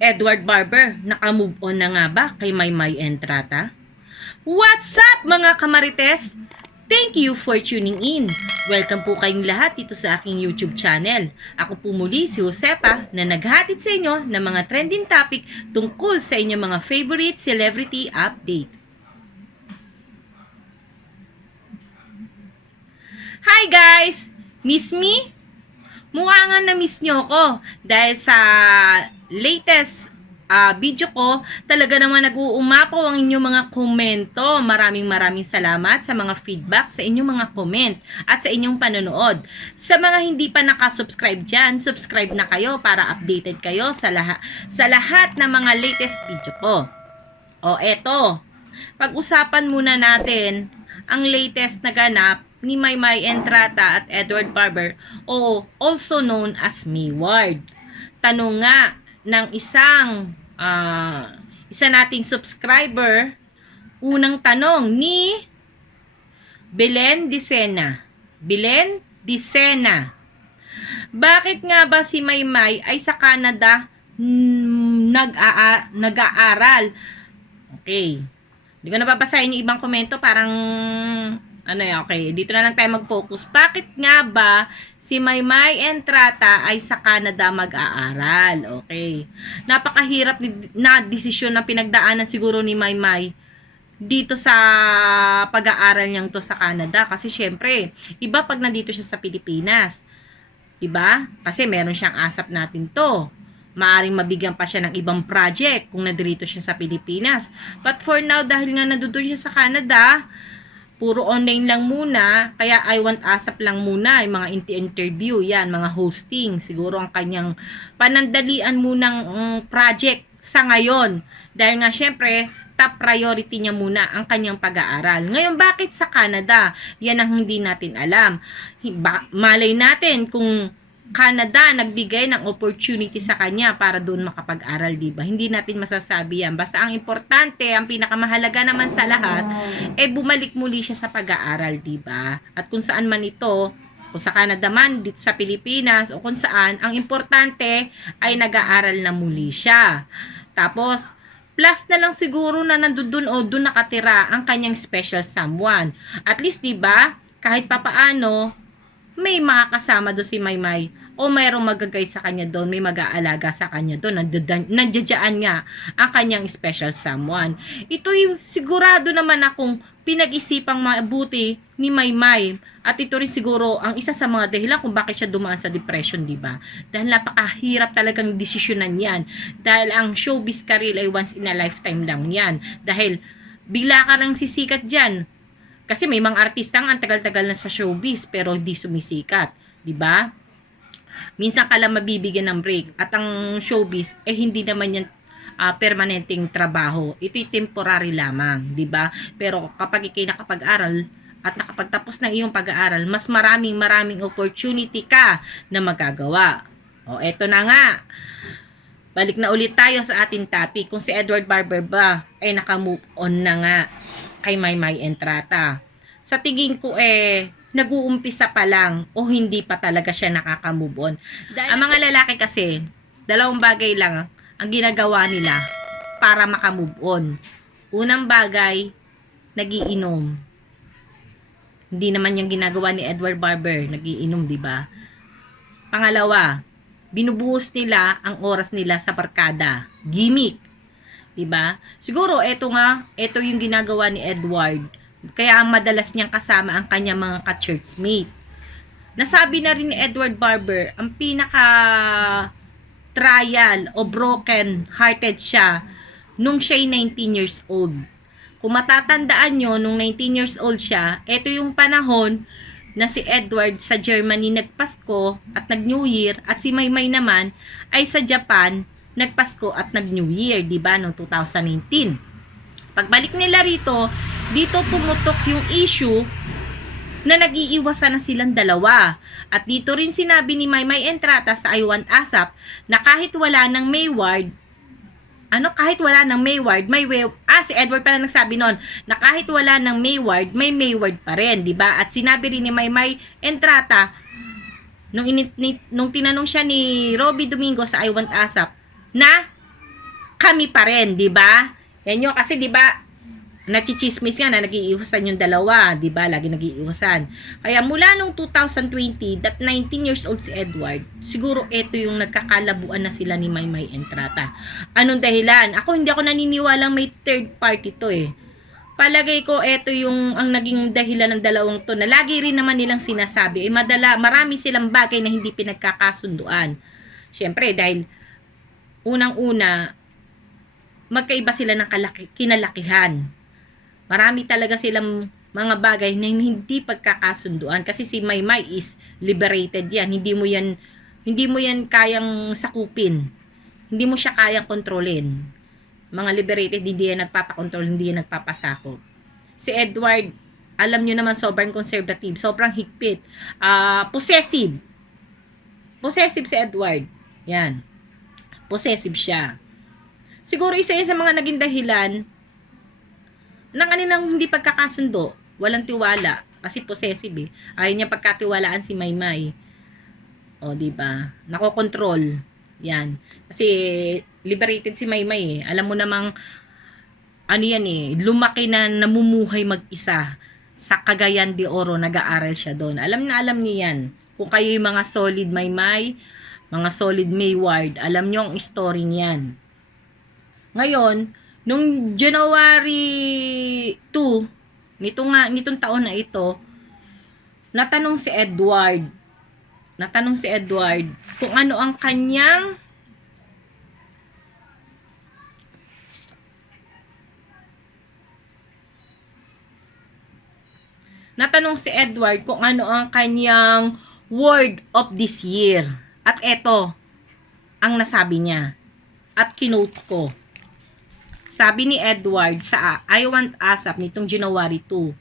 Edward Barber, naka-move on na nga ba kay Maymay Entrata? What's up mga kamarites? Thank you for tuning in. Welcome po kayong lahat dito sa aking YouTube channel. Ako po muli si Josepa na naghatid sa inyo ng mga trending topic tungkol sa inyong mga favorite celebrity update. Hi guys! Miss me? Mukha nga na-miss nyo ko dahil sa latest video ko, talaga naman nag-uumapaw ang inyong mga komento. Maraming salamat sa mga feedback, sa inyong mga comment at sa inyong panonood. Sa mga hindi pa nakasubscribe dyan, subscribe na kayo para updated kayo sa lahat ng mga latest video ko. O eto, pag-usapan muna natin ang latest na ganap ni Maymay Entrata at Edward Barber, o also known as Mayward. Tanong nga ng isa nating subscriber, unang tanong ni Belen Dicena. Belen Dicena, bakit nga ba si Maymay ay sa Canada nag-aaral? Okay. Hindi ko nababasahin yung ibang komento, parang okay, dito na lang tayo mag-focus. Bakit nga ba si Maymay Entrata ay sa Canada mag-aaral? Okay. Napakahirap na desisyon na pinagdaanan siguro ni Maymay dito sa pag-aaral niyang to sa Canada. Kasi syempre, iba pag nandito siya sa Pilipinas. Diba? Kasi meron siyang ASAP natin to. Maaring mabigyan pa siya ng ibang project kung nadirito siya sa Pilipinas. But for now, dahil nga nandoon siya sa Canada, puro online lang muna, kaya I want ASAP lang muna, yung mga interview, yan, mga hosting, siguro ang kanyang panandalian munang project sa ngayon. Dahil nga syempre, top priority niya muna ang kanyang pag-aaral. Ngayon, bakit sa Canada? Yan ang hindi natin alam. Malay natin kung Canada nagbigay ng opportunity sa kanya para doon makapag-aral, diba? Hindi natin masasabi yan. Basta ang importante, ang pinakamahalaga naman sa lahat, bumalik muli siya sa pag-aaral, diba? At kung saan man ito, kung sa Canada man, dito sa Pilipinas, o kung saan, ang importante ay nag-aaral na muli siya. Tapos, plus na lang siguro na nandun o doon nakatira ang kanyang special someone. At least, diba, kahit papaano, may makakasama doon si Maymay o mayroong magagay sa kanya doon, may mag-aalaga sa kanya doon, nandiyan nga ang kanyang special someone. Ito'y sigurado naman akong pinag-isipang mabuti ni Maymay, at ito rin siguro ang isa sa mga dahilan kung bakit siya dumaan sa depression, diba? Dahil napakahirap talagang desisyonan yan, dahil ang showbiz career ay once in a lifetime lang yan, dahil bigla ka lang sisikat dyan. Kasi may mga artista ang tagal-tagal na sa showbiz pero hindi sumisikat, 'di ba? Minsan ka lang mabibigyan ng break, at ang showbiz hindi naman yan permanenteng trabaho. Ito'y temporary lamang, 'di ba? Pero kapag ikay nakapag-aral at nakapagtapos ng iyong pag-aaral, mas maraming opportunity ka na magagawa. O eto na nga. Balik na ulit tayo sa ating topic, kung si Edward Barber ba ay naka-move on na nga kay Maymay Entrata. Sa tingin ko nag-uumpisa pa lang o hindi pa talaga siya nakaka-move on. Dahil ang mga lalaki kasi, dalawang bagay lang ang ginagawa nila para maka-move on. Unang bagay, nagiinom. Hindi naman yung ginagawa ni Edward Barber, nagiinom, di ba? Pangalawa, binubuhos nila ang oras nila sa barkada. Gimmick. Diba? Siguro ito yung ginagawa ni Edward. Kaya madalas niyang kasama ang kanyang mga ka-churchmate. Nasabi na rin ni Edward Barber, ang pinaka trial o broken hearted siya nung siya'y 19 years old. Kung matatandaan nyo, nung 19 years old siya, ito yung panahon na si Edward sa Germany nagpasko at nag-New Year, at si Maymay naman ay sa Japan nagpasko at nag-New Year, diba, noong 2019. Pagbalik nila rito, dito pumutok yung issue na nag-iiwasan na silang dalawa. At dito rin sinabi ni Maymay Entrata sa I Want ASAP na kahit wala ng Mayward, si Edward pala nagsabi noon, na kahit wala ng Mayward, may Mayward pa rin, diba? At sinabi rin ni Maymay Entrata, nung tinanong siya ni Robby Domingo sa I Want ASAP, na kami pa rin, di ba? Yan yun, kasi di ba, nachichismis nga na nag-iiwasan yung dalawa, di ba? Lagi nag-iiwasan. Kaya mula nung 2020, that 19 years old si Edward, siguro ito yung nagkakalabuan na sila ni Maymay Entrata. Anong dahilan? Hindi ako naniniwalang may third party to eh. Palagay ko ito yung ang naging dahilan ng dalawang to na lagi rin naman nilang sinasabi. Marami silang bagay na hindi pinagkakasunduan. Siyempre, dahil unang-una, magkaiba sila ng kinalakihan. Marami talaga silang mga bagay na hindi pagkakasunduan kasi si Maymay is liberated yan. Hindi mo yan kayang sakupin. Hindi mo siya kayang kontrolin. Mga liberated, hindi yan nagpapakontrol, hindi yan nagpapasakop. Si Edward, alam nyo naman, sobrang conservative, sobrang higpit, possessive. Possessive si Edward. Yan. Possessive siya. Siguro isa sa mga naging dahilan ng kaninang hindi pagkakasundo, walang tiwala, kasi possessive eh. Ayaw niya pagkatiwalaan si Maymay. O, diba? Nakokontrol. Yan. Kasi, liberated si Maymay eh. Alam mo namang, ano yan eh, lumaki na namumuhay mag-isa sa Cagayan de Oro, nag-aaral siya doon. Alam niya yan. Kung kayo yung mga solid Maymay, mga solid Mayward, alam niyo ang story niyan. Ngayon, nung January 2, nitong taon na ito, natanong si Edward kung ano ang kanyang word of this year. At eto ang nasabi niya. At kinote ko. Sabi ni Edward sa I Want ASAP nitong January 2,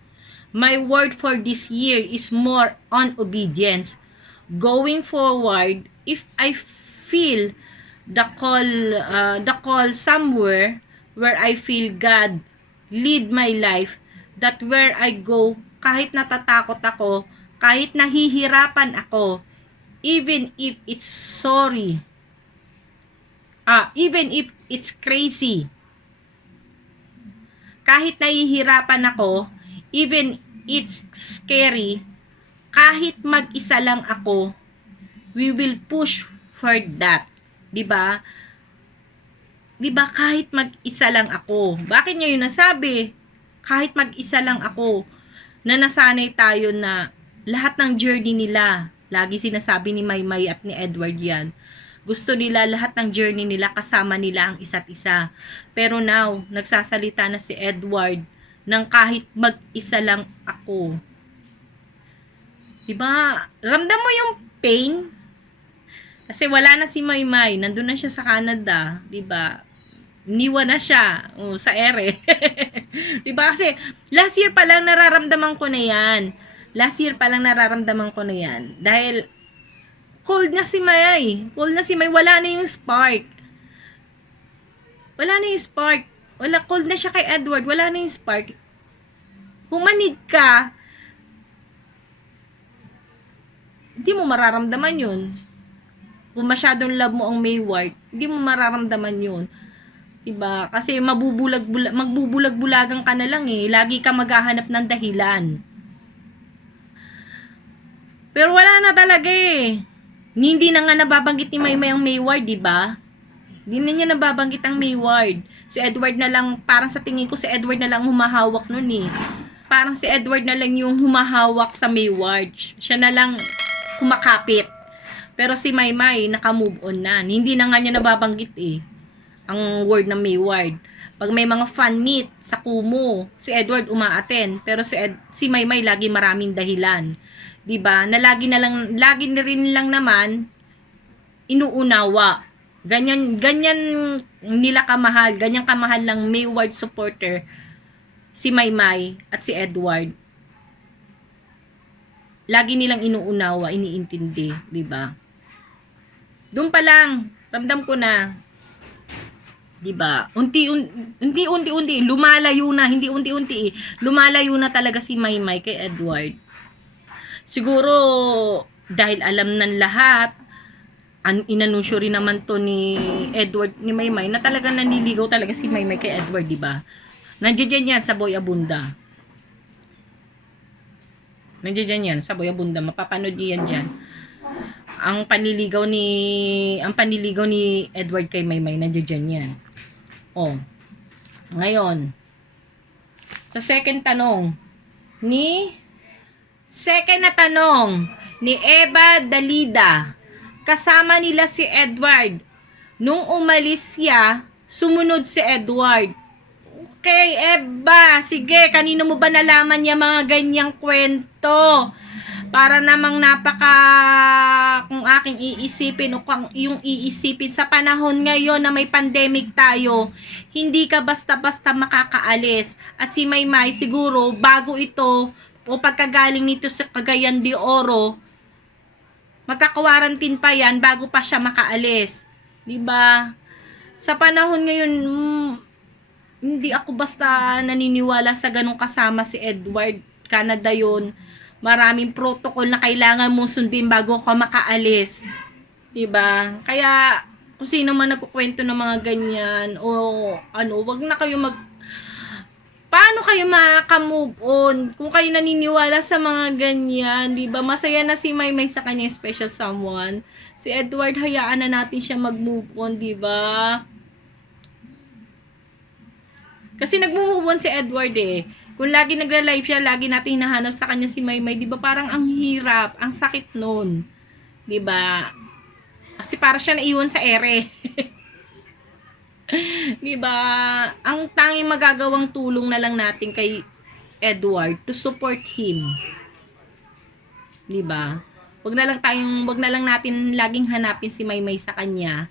my word for this year is more on obedience. Going forward, if I feel the call somewhere where I feel God lead my life, that where I go, kahit natatakot ako, kahit nahihirapan ako, even if it's crazy, kahit nahihirapan ako, even it's scary, kahit mag-isa lang ako, we will push for that. Diba? Diba kahit mag-isa lang ako? Bakit niya yun nasabi? Kahit mag-isa lang ako, na nasanay tayo na lahat ng journey nila, lagi sinasabi ni Maymay at ni Edward yan, gusto nila lahat ng journey nila kasama nila ang isa't isa. Pero now, nagsasalita na si Edward ng kahit mag-isa lang ako. Diba? Ramdam mo yung pain? Kasi wala na si Maymay. Nandun na siya sa Canada. Diba? Niwa na siya. Sa ere. Diba? Kasi last year pa lang nararamdaman ko na yan. Dahil cold na si May. Wala na yung spark. Cold na siya kay Edward. Wala na yung spark. Humanig ka, hindi mo mararamdaman yun. Kung masyadong love mo ang Mayward, hindi mo mararamdaman yun. Diba? Kasi magbubulag-bulagan ka na lang eh. Lagi ka maghahanap ng dahilan. Pero wala na talaga eh. Hindi na nga nababanggit ni Maymay ang Mayward, di ba? Hindi na niya nababanggit ang Mayward. Si Edward na lang, parang sa tingin ko si Edward na lang humahawak nun eh. Parang si Edward na lang yung humahawak sa Mayward. Siya na lang kumakapit. Pero si Maymay naka-move on na. Hindi na nga niya nababanggit eh ang word ng Mayward. Pag may mga fan meet sa Kumu, si Edward umaaten. Pero si Maymay lagi maraming dahilan. 'Di ba? Na lagi na rin lang naman inuunawa. Ganyan nila kamahal, ganyan kamahal ng Mayward supporter si Maymay at si Edward. Lagi nilang inuunawa, iniintindi, 'di ba? Doon pa lang ramdam ko na, 'di ba? Unti-unti lumalayo na, hindi unti-unti, lumalayo na talaga si Maymay kay Edward. Siguro dahil alam ng lahat inanunsyo rin naman to ni Edward, ni Maymay, na talagang nanliligaw talaga si Maymay kay Edward, di ba? Nandiyan yan sa Boy Abunda. Nandiyan yan sa Boy Abunda. Mapapanood niyo yan dyan. Ang panliligaw ni Edward kay Maymay, nandiyan yan. Oh. Ngayon, sa second na tanong ni Eva Dalida, kasama nila si Edward. Nung umalis siya, sumunod si Edward. Okay, Eva, sige, kanino mo ba nalaman niya mga ganyang kwento? Para namang kung aking iisipin o kung yung iisipin sa panahon ngayon na may pandemic tayo, hindi ka basta-basta makakaalis. At si Maymay, siguro, bago ito, o pagkagaling nito sa Cagayan de Oro, magkaka-quarantine pa yan bago pa siya makaalis. Diba? Sa panahon ngayon, hindi ako basta naniniwala sa ganung kasama si Edward. Canada yun. Maraming protocol na kailangan mong sundin bago ka makaalis. Diba? Kaya, kung sino man nagkukwento ng mga ganyan, o wag na kayo paano kayo maka-move on kung kayo naniniwala sa mga ganyan, di ba? Masaya na si Maymay sa kanya special someone. Si Edward, hayaan na natin siya mag-move on, di ba? Kasi nag-move on si Edward eh. Kung lagi nagla-live siya, lagi natin hinahanap sa kanya si Maymay, di ba? Parang ang hirap, ang sakit nun. Di ba? Kasi para siya naiwan sa ere. Diba? Ang tanging magagawang tulong na lang natin kay Edward to support him. Diba? Wag na lang natin laging hanapin si Maymay sa kanya.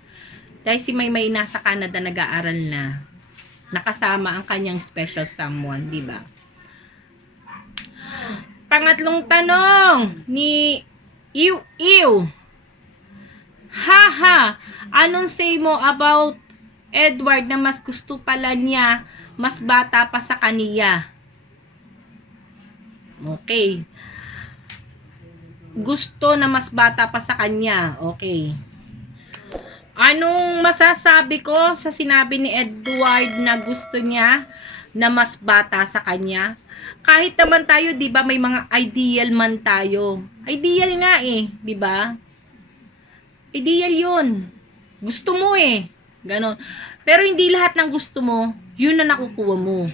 Dahil si Maymay nasa Canada nag-aaral na. Nakasama ang kanyang special someone, diba? Pangatlong tanong ni Iw. Haha, anong say mo about Edward na mas gusto pala niya mas bata pa sa kaniya? Okay. Gusto na mas bata pa sa kanya. Okay. Anong masasabi ko sa sinabi ni Edward na gusto niya na mas bata sa kanya? Kahit naman tayo, 'di ba, may mga ideal man tayo. Ideal nga eh, 'di ba? Ideal 'yun. Gusto mo eh. Ganon. Pero hindi lahat ng gusto mo, yun na nakukuha mo.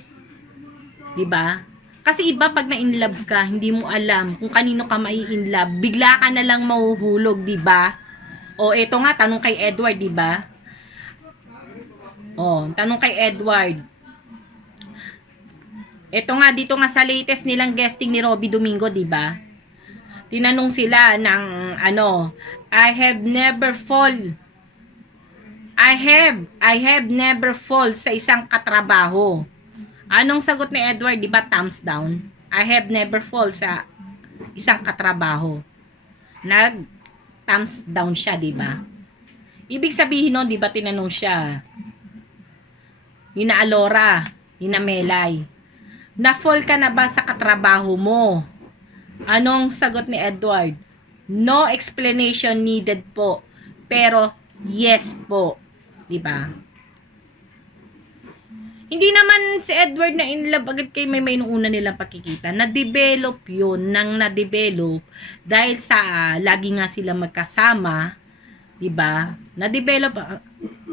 'Di ba? Kasi iba pag na-inlove ka, hindi mo alam kung kanino ka mai-inlove. Bigla ka na lang mahuhulog, 'di ba? O eto nga tanong kay Edward, 'di ba? O, tanong kay Edward. Eto nga dito nga sa latest nilang guesting ni Robby Domingo, 'di ba? Tinanong sila ng I have never never fall sa isang katrabaho. Anong sagot ni Edward? Di ba thumbs down? I have never fall sa isang katrabaho. Thumbs down siya, di ba? Ibig sabihin nun, di ba tinanong siya? Nina Alora, Nina Melay, na-fall ka na ba sa katrabaho mo? Anong sagot ni Edward? No explanation needed po. Pero yes po. Diba? Hindi naman si Edward na in love agad kay Maymay nung una nilang pakikita. Na-develop yun, na-develop dahil sa lagi nga sila magkasama, diba? Na-develop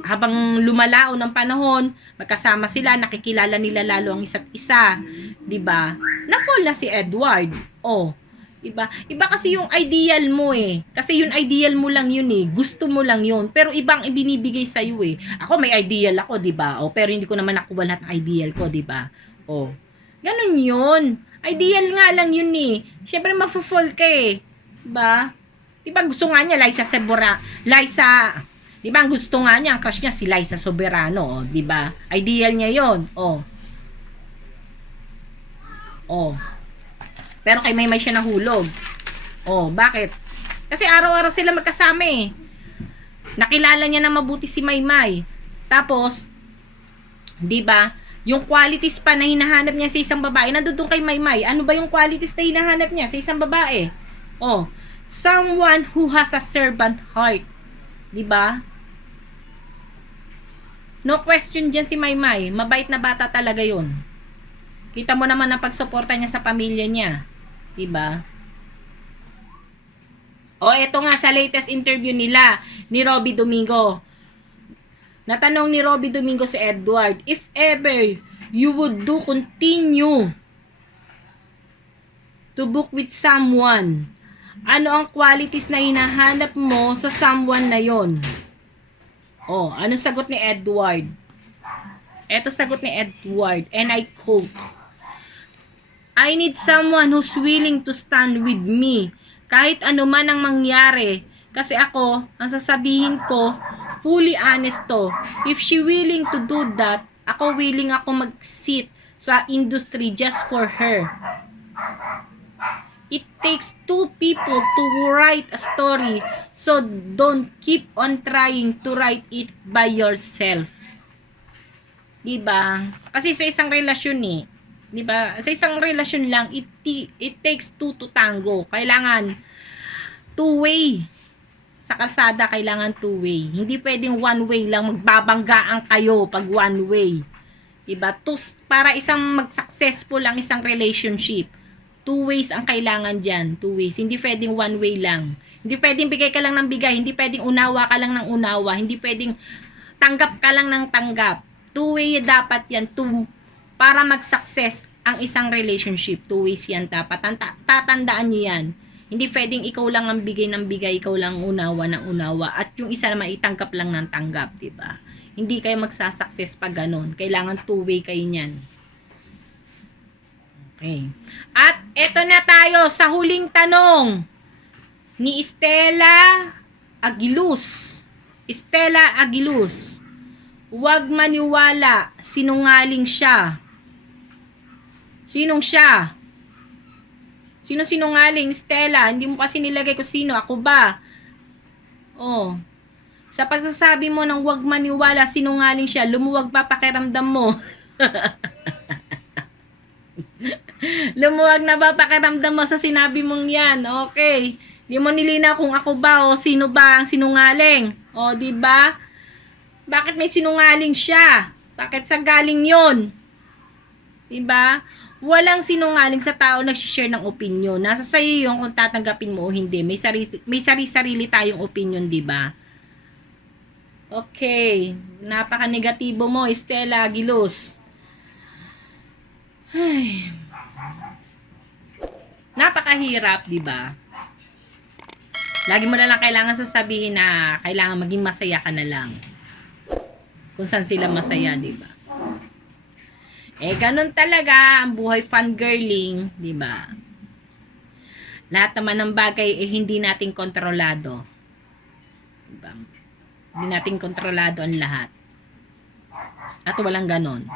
habang lumalao ng panahon, magkasama sila, nakikilala nila lalo ang isa't isa, diba? Na-fall na si Edward. Oh, iba kasi yung ideal mo eh. Kasi yung ideal mo lang yun eh. Gusto mo lang yun. Pero ibang ibinibigay sa iyo eh. Ako may ideal ako, 'di ba? O pero hindi ko naman nakuha lahat ng ideal ko, 'di ba? O. Ganun yun. Ideal nga lang yun eh. Syempre mafo-fall ka eh. 'Di ba? 'Di ba gusto nga niya Liza, 'di ba? Ang gusto nga niya, ang crush niya si Liza Soberano, 'di ba? Ideal niya 'yon. Oh. Oh. Pero kay Maymay siya nahulog. Oh, bakit? Kasi araw-araw sila magkasama eh. Nakilala niya na mabuti si Maymay. Tapos, 'di ba? Yung qualities pa na hinahanap niya sa isang babae, nandoon kay Maymay. Ano ba yung qualities na hinahanap niya sa isang babae? Oh, someone who has a servant heart. 'Di ba? No question dyan si Maymay. Mabait na bata talaga yun. Kita mo naman ang pagsuporta niya sa pamilya niya. 'Di ba? O, eto nga sa latest interview nila ni Robby Domingo. Natanong ni Robby Domingo si Edward, if ever you would continue to book with someone, ano ang qualities na hinahanap mo sa someone na yon? Oh, ano sagot ni Edward? Eto sagot ni Edward, and I quote, I need someone who's willing to stand with me kahit ano man ang mangyari. Kasi ako, ang sasabihin ko, fully honest to. If she willing to do that, ako willing ako mag-sit sa industry just for her. It takes two people to write a story, so don't keep on trying to write it by yourself. Diba? Kasi sa isang relasyon diba? Sa isang relasyon lang, it takes two to tango. Kailangan two-way. Sa kalsada, kailangan two-way. Hindi pwedeng one-way lang, magbabanggaan kayo pag one-way. Diba? Para isang mag-successful ang isang relationship, two ways ang kailangan dyan. Two ways. Hindi pwedeng one-way lang. Hindi pwedeng bigay ka lang ng bigay. Hindi pwedeng unawa ka lang ng unawa. Hindi pwedeng tanggap ka lang ng tanggap. Two-way dapat yan. Para mag-success ang isang relationship. Two ways yan dapat. Tatandaan niyo yan. Hindi pwedeng ikaw lang ang bigay ng bigay, ikaw lang unawa ng unawa, at yung isa naman itanggap lang ng tanggap, diba? Hindi kayo magsasucess pag ganun. Kailangan two-way kayo niyan. Okay. At eto na tayo sa huling tanong ni Stella Aguiluz. Stella Aguiluz. Huwag maniwala, sinungaling siya. Sinong siya? Sino sinungaling? Stella, hindi mo kasi nilagay ko sino. Ako ba? Oh. Sa pagsasabi mo ng huwag maniwala, sinungaling siya, lumuwag pa pakiramdam mo. Lumuwag na ba pakiramdam mo sa sinabi mong yan? Okay. Di mo nilina kung ako ba o sino ba ang sinungaling. O, di ba? Bakit may sinungaling siya? Bakit sa galing yon? Di ba? Walang sinungaling sa tao nag-share ng opinion. Nasa sa'yo yung kung tatanggapin mo o hindi. May sarili tayong opinion, di ba? Okay. Napaka-negatibo mo, Stella Aguiluz. Ay. Napakahirap, di ba? Lagi mo na lang kailangan sasabihin na kailangan maging masaya ka na lang. Kung saan sila masaya, di ba? Ganun talaga ang buhay fangirling, di ba? Lahat naman ng bagay hindi natin kontrolado. Di ba? Hindi natin kontrolado ang lahat. At walang ganon.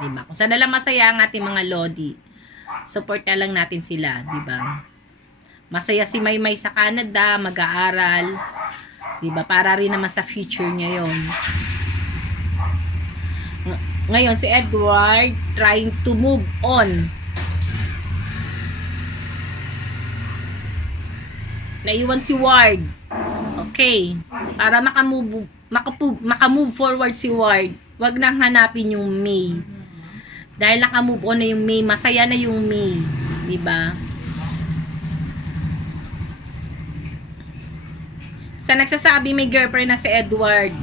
Di ba? Kung saan na lang masaya ang ating mga lodi, support na lang natin sila, di ba? Masaya si Maymay sa Canada, mag-aaral, di ba? Para rin naman sa future niya yon. Ngayon, si Edward trying to move on. Naiwan si Ward. Okay. Para makamove forward si Ward, wag nang hanapin yung May. Dahil nakamove on na yung May, masaya na yung May. Diba? Sa nagsasabi may girlfriend na si Edward,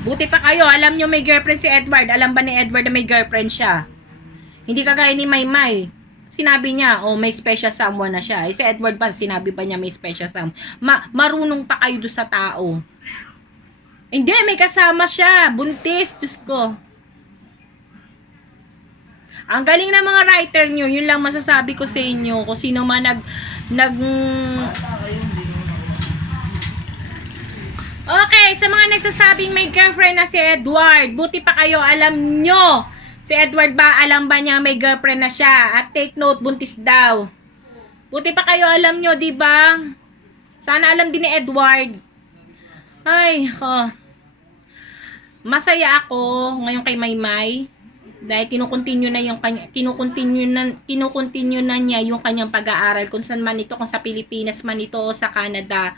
buti pa kayo, alam nyo may girlfriend si Edward. Alam ba ni Edward na may girlfriend siya? Hindi kagaya ni Maymay. Sinabi niya, oh, may special someone na siya. Si Edward pa, sinabi pa niya may special someone. Marunong pa kayo doon sa tao. Hindi, may kasama siya. Buntis, Diyos ko. Ang galing ng mga writer nyo, yun lang masasabi ko sa inyo. Kung sino man Okay, sa mga nagsasabing may girlfriend na si Edward, buti pa kayo, alam nyo. Si Edward ba, alam ba niya may girlfriend na siya? At take note, buntis daw. Buti pa kayo, alam nyo, di ba? Sana alam din ni Edward. Ay, masaya ako ngayon kay Maymay. Dahil kinukontinue na niya yung kanyang pag-aaral kung saan man ito, kung sa Pilipinas man ito o sa Canada.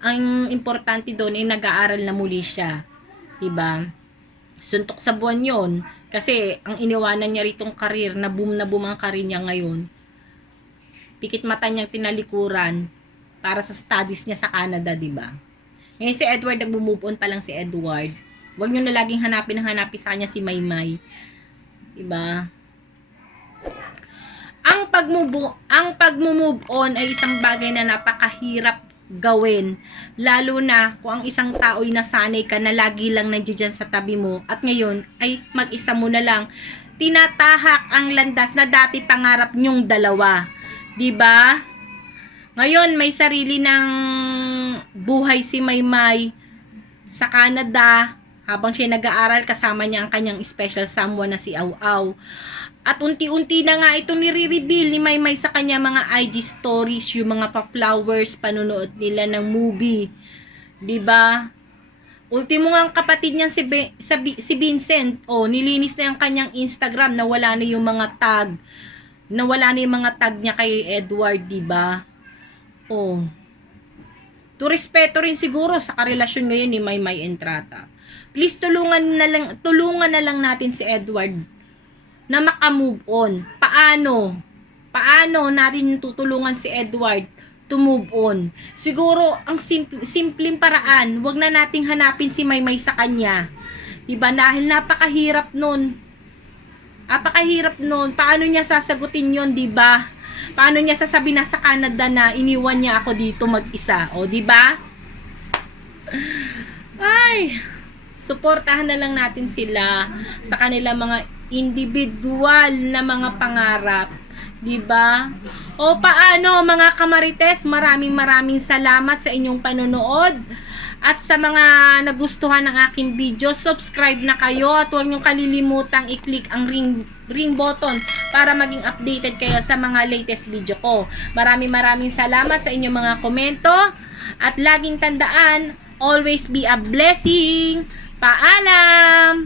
ang importante doon ay nag-aaral na muli siya. Diba? Suntok sa buwan yon. Kasi ang iniwanan niya ritong karir, na boom ang karir niya ngayon. Pikit mata niyang tinalikuran para sa studies niya sa Canada, diba? Ngayon si Edward, nag-move on pa lang si Edward. Huwag niyo na laging hanapin sa kanya si Maymay. Diba? Ang pag-move on ay isang bagay na napakahirap gawin. Lalo na kung ang isang tao'y nasanay ka na lagi lang nandiyan sa tabi mo at ngayon ay mag-isa mo na lang. Tinatahak ang landas na dati pangarap nyong dalawa. Diba? Ngayon may sarili ng buhay si Maymay sa Canada habang siya nag-aaral, kasama niya ang kanyang special someone na si Aw Aw. At unti-unti na nga ito nire-reveal ni Maymay sa kanya mga IG stories, yung mga pa-flowers, panunood nila ng movie. 'Di ba? Ultimo nga ang kapatid niya si Vincent, nilinis na yung kanyang Instagram, nawala na yung mga tag. Nawala na yung mga tag niya kay Edward, 'di ba? To respeto rin siguro sa karelasyon ngayon ni Maymay Entrata. Please tulungan na lang natin si Edward na maka-move on. Paano natin tutulungan si Edward to move on? Siguro ang simpleng paraan, wag na nating hanapin si Maymay sa kanya. 'Di ba? Dahil napakahirap nun. Paano niya sasagutin 'yon, 'di ba? Paano niya sasabihin na sa Canada na iniwan niya ako dito mag-isa? 'Di ba? Ay, suportahan na lang natin sila sa kanila mga individual na mga pangarap, 'di ba? Paano mga kamarites, maraming salamat sa inyong panonood. At sa mga nagustuhan ng aking video, subscribe na kayo at huwag niyong kalilimutang i-click ang ring button para maging updated kayo sa mga latest video ko. Maraming salamat sa inyong mga komento at laging tandaan, always be a blessing. Paalam!